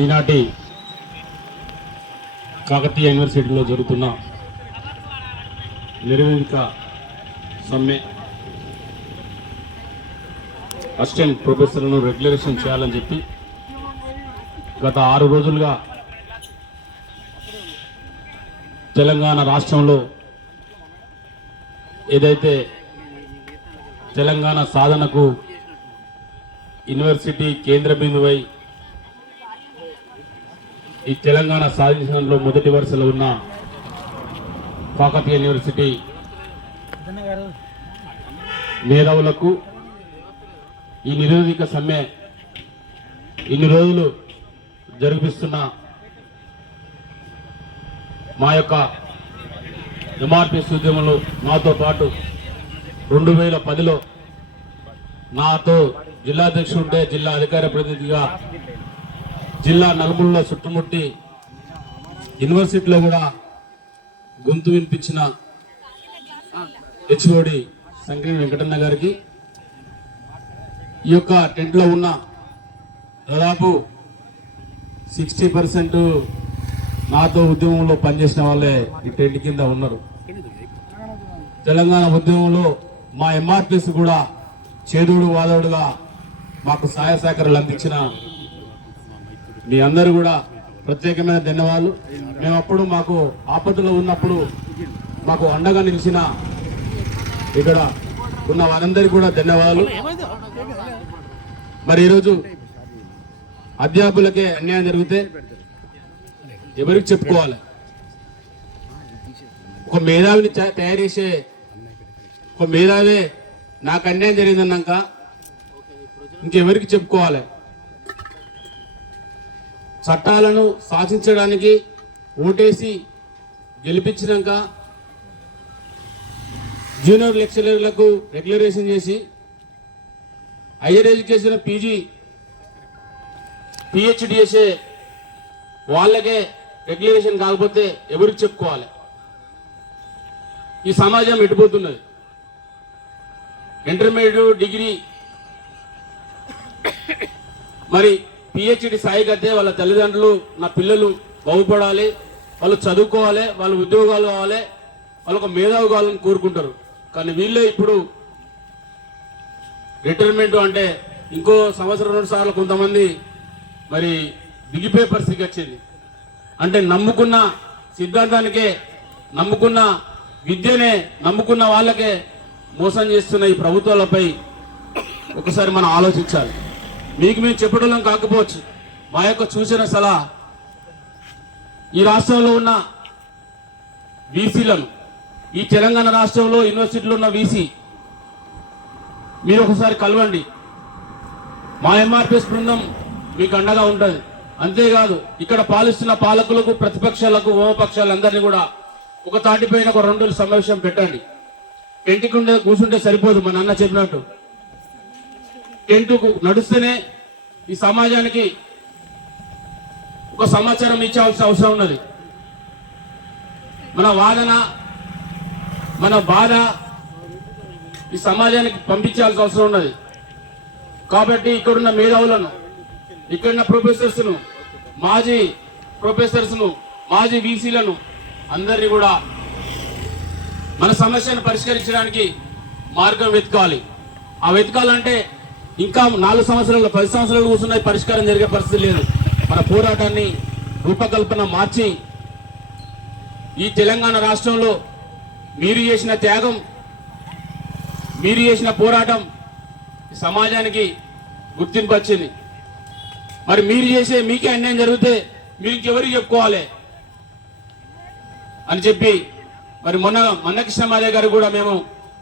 ఈనాటి కాకతీయ యూనివర్సిటీలో జరుగుతున్న నిర్వేదిక సమ్మె అసిస్టెంట్ ప్రొఫెసర్లను రెగ్యులరేషన్ చేయాలని చెప్పి గత ఆరు రోజులుగా తెలంగాణ రాష్ట్రంలో ఏదైతే తెలంగాణ సాధనకు యూనివర్సిటీ కేంద్ర బిందువై ఈ తెలంగాణ సాధించడంలో మొదటి వరుసలో ఉన్న కాకతీయ యూనివర్సిటీ మేధావులకు ఈ నిరోధిక సమ్మె ఇన్ని రోజులు జరిపిస్తున్న మా యొక్క ఎంఆర్పిఎస్ ఉద్యమంలో నాతో పాటు రెండు వేల పదిలో నాతో జిల్లా అధ్యక్షుడు ఉంటే జిల్లా అధికార ప్రతినిధిగా జిల్లా నలుమూలలో చుట్టుముట్టి యూనివర్సిటీలో కూడా గొంతు వినిపించిన హెచ్ఓడి సంక్రీణ వెంకటన్న గారికి ఈ యొక్క టెంట్లో ఉన్న దాదాపు సిక్స్టీ పర్సెంట్ నాతో ఉద్యమంలో పనిచేసిన వాళ్ళే ఈ టెంట్ కింద ఉన్నారు. తెలంగాణ ఉద్యమంలో మా ఎంఆర్పిఎస్ కూడా చేదోడు వాదోడుగా మాకు సహాయ సహకారాలు అందించిన మీ అందరూ కూడా ప్రత్యేకమైన ధన్యవాదాలు. మేము అప్పుడు మాకు ఆపదలో ఉన్నప్పుడు మాకు అండగా నిలిచిన ఇక్కడ ఉన్న వారందరికీ కూడా ధన్యవాదాలు. మరి ఈరోజు అధ్యాపకులకే అన్యాయం జరిగితే ఎవరికి చెప్పుకోవాలి? ఒక మేధావిని తయారు చేసే ఒక మేధావే నాకు అన్యాయం జరిగిందన్నాక ఇంకెవరికి చెప్పుకోవాలి? చట్టాలను శాసించడానికి ఓటేసి గెలిపించినాక జూనియర్ లెక్చరర్లకు రెగ్యులరేషన్ చేసి హైయర్ ఎడ్యుకేషన్ పీజీ పిహెచ్డి చేసే వాళ్ళకే రెగ్యులేషన్ కాకపోతే ఎవరికి చెప్పుకోవాలి? ఈ సమాజం ఎటుపోతున్నది? Intermediate degree. మరి పిహెచ్డి స్థాయికి అయితే వాళ్ళ తల్లిదండ్రులు నా పిల్లలు బాగుపడాలి వాళ్ళు చదువుకోవాలి వాళ్ళు ఉద్యోగాలు కావాలి వాళ్ళకు మేధావు కావాలని కోరుకుంటారు. కానీ వీళ్ళే ఇప్పుడు రిటైర్మెంట్ అంటే ఇంకో సంవత్సరం రెండు సార్లు కొంతమంది మరి దిగిపోయే పరిస్థితికి వచ్చింది. అంటే నమ్ముకున్న సిద్ధాంతానికే నమ్ముకున్న విద్యనే నమ్ముకున్న వాళ్ళకే మోసం చేస్తున్న ఈ ప్రభుత్వాలపై ఒకసారి మనం ఆలోచించాలి. మీకు మేము చెప్పడం కాకపోవచ్చు. మా యొక్క సూచన సలహా ఈ రాష్ట్రంలో ఉన్న వీసీలను ఈ తెలంగాణ రాష్ట్రంలో యూనివర్సిటీలో ఉన్న వీసీ మీరు ఒకసారి కలవండి. మా ఎంఆర్పిఎస్ బృందం మీకు అండగా ఉంటుంది. అంతేకాదు ఇక్కడ పాలిస్తున్న పాలకులకు ప్రతిపక్షాలకు ఓమపక్షాలందరినీ కూడా ఒక తాటిపైన ఒక రెండు సమావేశం పెట్టండి. ఇంటికి ఉండే కూర్చుంటే సరిపోదు మా నాన్న చెప్పినట్టు. టెంటుకు నడుస్తేనే ఈ సమాజానికి ఒక సమాచారం ఇచ్చాల్సిన అవసరం ఉన్నది. మన వాదన మన బాధ ఈ సమాజానికి పంపించాల్సిన అవసరం ఉన్నది. కాబట్టి ఇక్కడున్న మేధావులను ఇక్కడున్న ప్రొఫెసర్స్ను మాజీ ప్రొఫెసర్స్ను మాజీ వీసీలను అందరినీ కూడా మన సమస్యను పరిష్కరించడానికి మార్గం వెతకాలి. ఆ వెతకాలంటే ఇంకా నాలుగు సంవత్సరాలు పది సంవత్సరాలు కూర్చున్నాయి పరిష్కారం జరిగే పరిస్థితి లేదు. మన పోరాటాన్ని రూపకల్పన మార్చి ఈ తెలంగాణ రాష్ట్రంలో మీరు చేసిన త్యాగం మీరు చేసిన పోరాటం సమాజానికి గుర్తింపు వచ్చింది. మరి మీరు చేసే మీకే అన్యాయం జరిగితే మీరు ఇంకెవరికి చెప్పుకోవాలి? అని చెప్పి మరి మొన్న మన్నకృష్ణ మాదే గారు కూడా మేము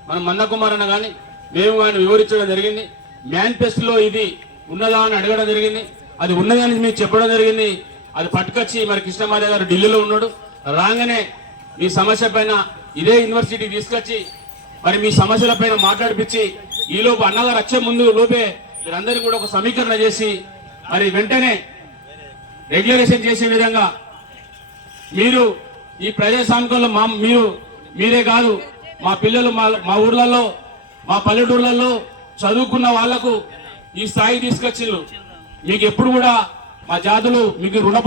మన మన్న కుమార్ అన్న కానీ మేము ఆయన వివరించడం జరిగింది. మేనిఫెస్టోలో ఇది ఉన్నదా అని అడగడం జరిగింది. అది ఉన్నదని మీకు చెప్పడం జరిగింది. అది పట్టుకొచ్చి మరి కృష్ణమాదే గారు ఢిల్లీలో ఉన్నాడు. రాగానే మీ సమస్య పైన ఇదే యూనివర్సిటీ తీసుకొచ్చి మరి మీ సమస్యల పైన మాట్లాడిపించి ఈ లోపు అన్నగారు వచ్చే ముందు లోపే మీరందరూ కూడా ఒక సమీకరణ చేసి మరి వెంటనే రెగ్యులేషన్ చేసే విధంగా మీరు ఈ ప్రజాస్వామికంలో మా మీరు మీరే కాదు మా పిల్లలు మా మా ఊర్లలో మా పల్లెటూర్లలో చదువుకున్న వాళ్ళకు ఈ స్థాయి తీసుకొచ్చిండ్రు. మీకు ఎప్పుడు కూడా మా జాతులు మీకు రుణపడి